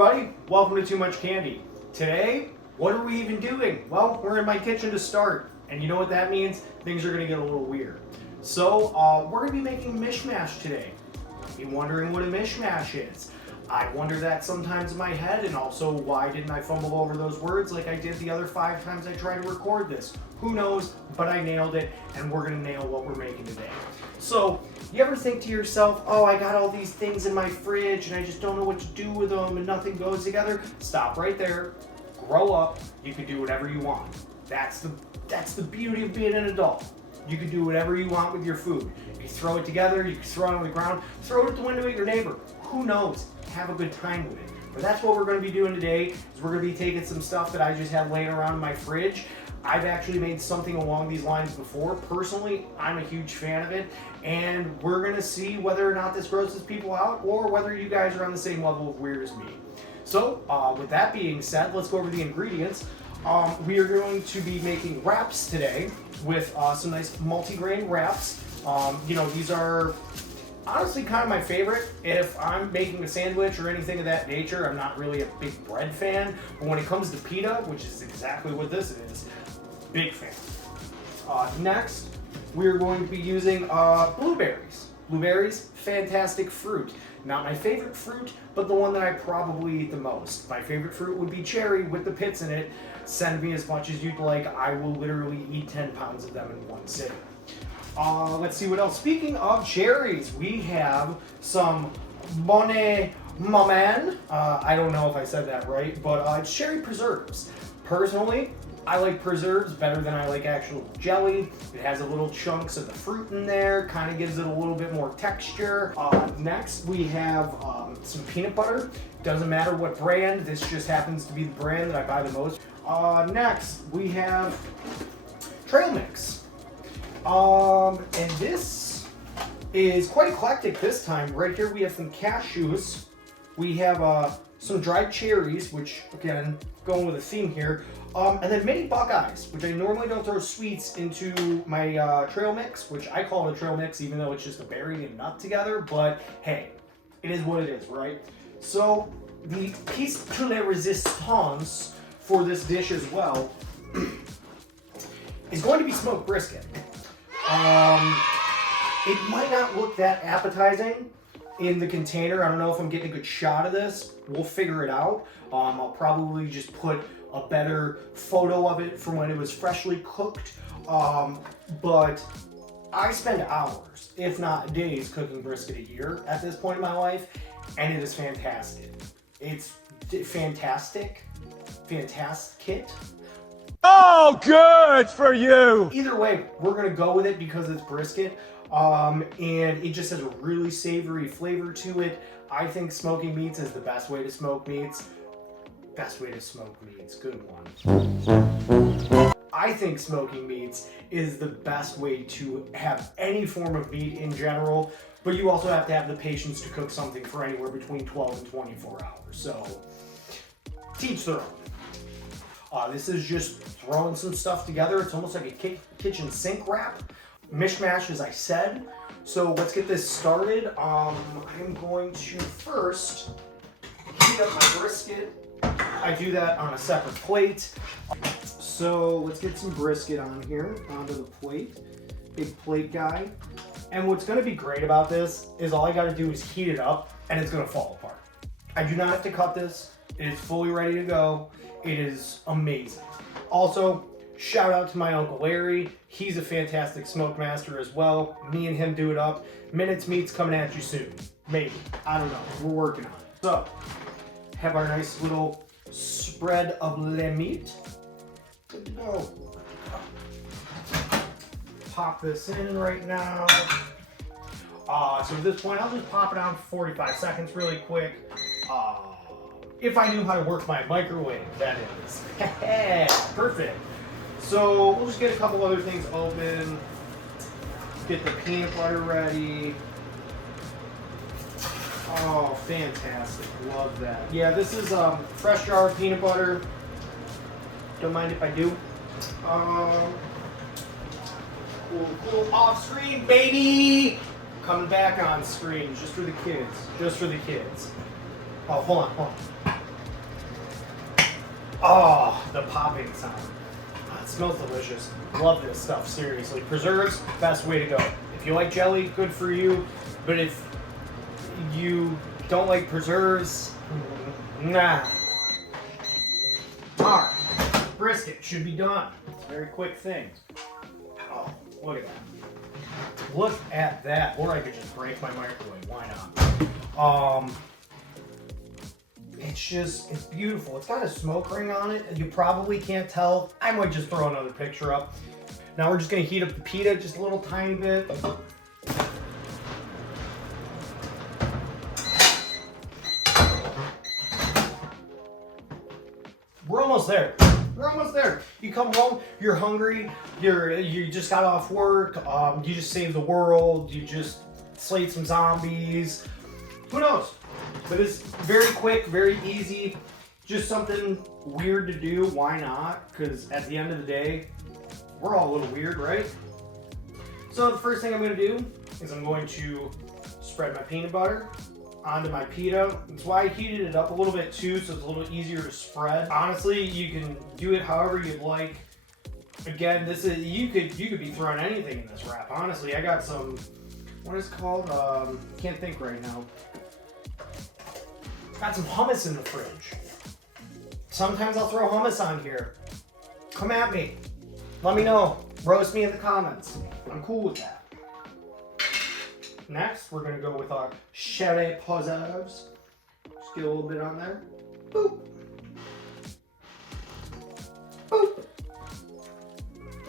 everybody, welcome to Too Much Candy. Today, what are we even doing? Well, we're in my kitchen to start, and you know what that means? Things are going to get a little weird. So, we're going to be making mishmash today. You're wondering what a mishmash is. I wonder that sometimes in my head, and also why didn't I fumble over those words like I did the other 5 times I tried to record this? Who knows, but I nailed it, and we're going to nail what we're making today. So, you ever think to yourself, oh, I got all these things in my fridge and I just don't know what to do with them and nothing goes together? Stop right there. Grow up. You can do whatever you want. That's the beauty of being an adult. You can do whatever you want with your food. You can throw it together, you can throw it on the ground, throw it at the window at your neighbor. Who knows? Have a good time with it. But that's what we're going to be doing today, is we're going to be taking some stuff that I just had laying around in my fridge. I've actually made something along these lines before. Personally, I'm a huge fan of it, and we're going to see whether or not this grosses people out, or whether you guys are on the same level of weird as me. So, with that being said, let's go over the ingredients. We are going to be making wraps today with some nice multigrain wraps. These are honestly kind of my favorite. If I'm making a sandwich or anything of that nature, I'm not really a big bread fan. But when it comes to pita, which is exactly what this is, big fan. Next, we're going to be using blueberries. Blueberries, fantastic fruit. Not my favorite fruit, but the one that I probably eat the most. My favorite fruit would be cherry with the pits in it. Send me as much as you'd like. I will literally eat 10 pounds of them in one sitting. Let's see what else. Speaking of cherries, we have some Mania. I don't know if I said that right, but cherry preserves. Personally, I like preserves better than I like actual jelly. It has a little chunks of the fruit in there, kind of gives it a little bit more texture. Next, we have some peanut butter. Doesn't matter what brand, this just happens to be the brand that I buy the most. Next, we have trail mix. And this is quite eclectic this time. Right here we have some cashews. We have some dried cherries, which again, going with a theme here. And then mini Buckeyes, which I normally don't throw sweets into my trail mix, which I call it a trail mix, even though it's just a berry and nut together. But hey, it is what it is, right? So the piece de la resistance for this dish as well is going to be smoked brisket. It might not look that appetizing in the container. I don't know if I'm getting a good shot of this. We'll figure it out. I'll probably just put a better photo of it from when it was freshly cooked. But I spend hours, if not days, cooking brisket a year at this point in my life, and it is fantastic. It's fantastic. Fantastic. Oh, good for you! Either way, we're gonna go with it because it's brisket, and it just has a really savory flavor to it. I think smoking meats is the best way to smoke meats. Best way to smoke meats, good one. I think smoking meats is the best way to have any form of meat in general, but you also have to have the patience to cook something for anywhere between 12 and 24 hours, so teach their own. This is just throwing some stuff together. It's almost like a kitchen sink wrap. Mishmash, as I said. So let's get this started. I'm going to first heat up my brisket. I do that on a separate plate. So let's get some brisket on here, onto the plate. Big plate guy. And what's gonna be great about this is all I gotta do is heat it up and it's gonna fall apart. I do not have to cut this. It is fully ready to go. It is amazing. Also, shout out to my Uncle Larry. He's a fantastic smoke master as well. Me and him do it up. Minutes Meat's coming at you soon. Maybe. I don't know. We're working on it. So, have our nice little spread of le meat. Good to go. Pop this in right now. So at this point, I'll just pop it on for 45 seconds really quick. If I knew how to work my microwave, that is. Perfect. So we'll just get a couple other things open. Get the peanut butter ready. Oh, fantastic. Love that. Yeah, this is fresh jar of peanut butter. Don't mind if I do. Cool. Off screen, baby! Coming back on screen, just for the kids. Just for the kids. Oh, hold on. Oh, the popping sound. Oh, it smells delicious. Love this stuff, seriously. Preserves, best way to go. If you like jelly, good for you. But if you don't like preserves, nah. Alright, brisket should be done. It's a very quick thing. Oh, look at that. Look at that. Or I could just break my microwave. Why not? It's beautiful. It's got a smoke ring on it. You probably can't tell. I might just throw another picture up. Now we're just gonna heat up the pita just a little tiny bit. We're almost there. We're almost there. You come home, you're hungry, you just got off work, you just saved the world, you just slayed some zombies. Who knows? But it's very quick, very easy, just something weird to do. Why not? Because at the end of the day, we're all a little weird, right? So the first thing I'm going to do is I'm going to spread my peanut butter onto my pita. That's why I heated it up a little bit too, so it's a little easier to spread. Honestly, you can do it however you'd like. Again, this is you could be throwing anything in this wrap. Honestly, I got some, what is it called? Can't think right now. Got some hummus in the fridge. Sometimes I'll throw hummus on here. Come at me. Let me know. Roast me in the comments. I'm cool with that. Next, we're gonna go with our cherry preserves. Just get a little bit on there. Boop. Boop.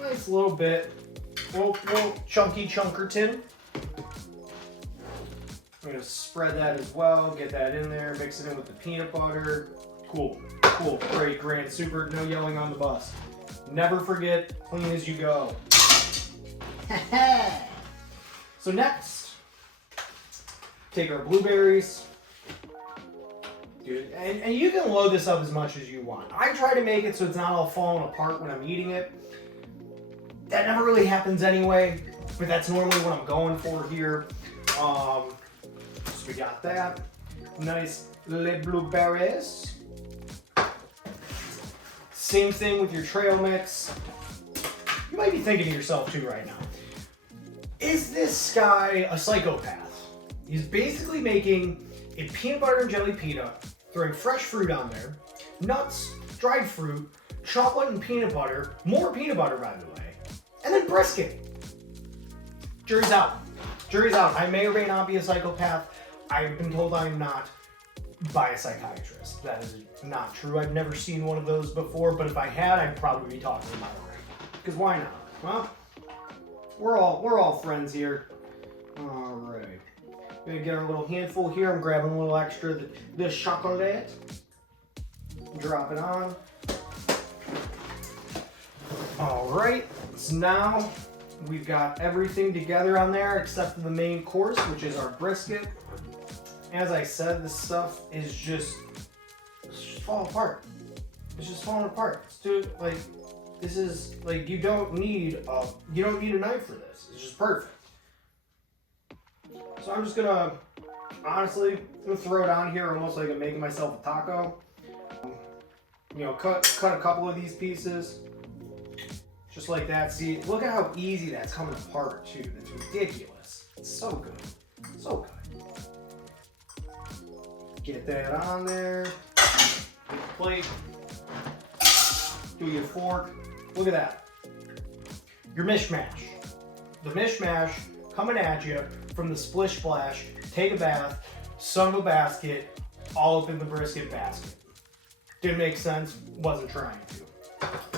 Nice little bit. Little chunky chunkerton. I'm gonna spread that as well, get that in there, mix it in with the peanut butter. Cool, great, grand, super, no yelling on the bus. Never forget, clean as you go. So next, take our blueberries. Dude, and you can load this up as much as you want. I try to make it so it's not all falling apart when I'm eating it. That never really happens anyway, but that's normally what I'm going for here. So we got that. Nice little blueberries. Same thing with your trail mix. You might be thinking to yourself too right now, is this guy a psychopath? He's basically making a peanut butter and jelly pita, throwing fresh fruit on there, nuts, dried fruit, chocolate and peanut butter, more peanut butter by the way, and then brisket. Jury's out. Jury's out. I may or may not be a psychopath. I've been told I'm not by a psychiatrist. That is not true. I've never seen one of those before, but if I had, I'd probably be talking about it. Because why not? Well, we're all friends here. All right. Gonna get our little handful here. I'm grabbing a little extra the chocolate. Drop it on. All right. So now we've got everything together on there except for the main course, which is our brisket. As I said, this stuff is just falling apart. It's just falling apart. This is like you don't need a knife for this. It's just perfect. So I'm just gonna honestly throw it on here almost like I'm making myself a taco. Cut a couple of these pieces. Just like that. See, look at how easy that's coming apart too. That's ridiculous. It's so good. So good. Get that on there. Get the plate. Do your fork. Look at that. Your mishmash. The mishmash coming at you from the splish splash. Take a bath. Son of a basket. All up in the brisket basket. Didn't make sense. Wasn't trying to.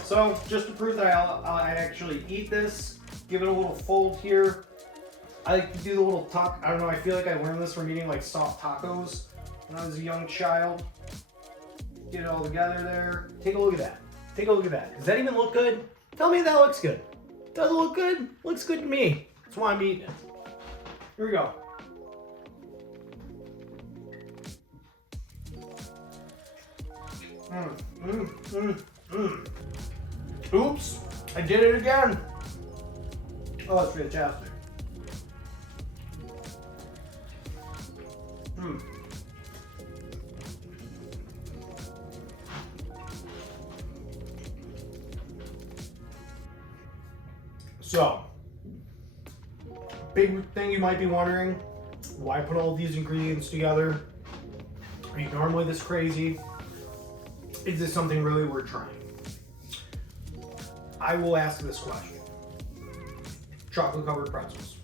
So just to prove that I actually eat this, give it a little fold here. I like to do the little tuck. I don't know. I feel like I learned this from eating like soft tacos when I was a young child. Get it all together there. Take a look at that. Take a look at that. Does that even look good? Tell me that looks good. Does it look good? Looks good to me. That's why I'm eating it. Here we go. Oops, I did it again. Oh, it's fantastic. So, big thing you might be wondering, why put all these ingredients together? Are you normally this crazy? Is this something really worth trying? I will ask this question. Chocolate covered pretzels.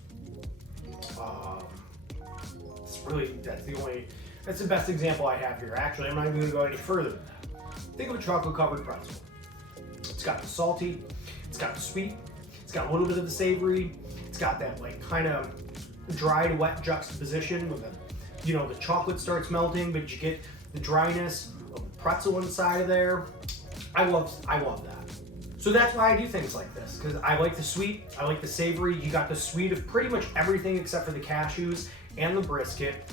That's the best example I have here. Actually, I'm not even gonna go any further than that. Think of a chocolate covered pretzel. It's got the salty, it's got the sweet, it's got a little bit of the savory, it's got that like kind of dry to wet juxtaposition with the chocolate starts melting, but you get the dryness of the pretzel inside of there. I love that. So that's why I do things like this, because I like the sweet, I like the savory. You got the sweet of pretty much everything except for the cashews and the brisket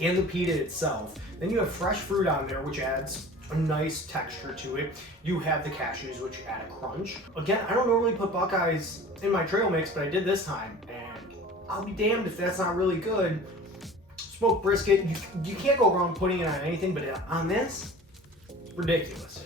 and the pita itself. Then you have fresh fruit on there, which adds a nice texture to it. You have the cashews, which add a crunch. Again, I don't normally put Buckeyes in my trail mix, but I did this time, and I'll be damned if that's not really good. Smoked brisket, you can't go wrong putting it on anything, but on this, ridiculous.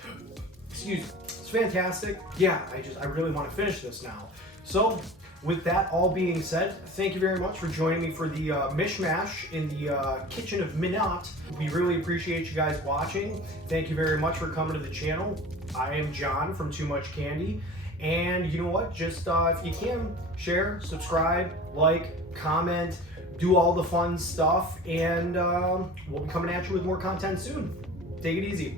Excuse me. It's fantastic. Yeah, I really want to finish this now. So, with that all being said, thank you very much for joining me for the mishmash in the kitchen of Mania. We really appreciate you guys watching. Thank you very much for coming to the channel. I am John from Too Much Candy. And you know what? Just if you can, share, subscribe, like, comment, do all the fun stuff. And we'll be coming at you with more content soon. Take it easy.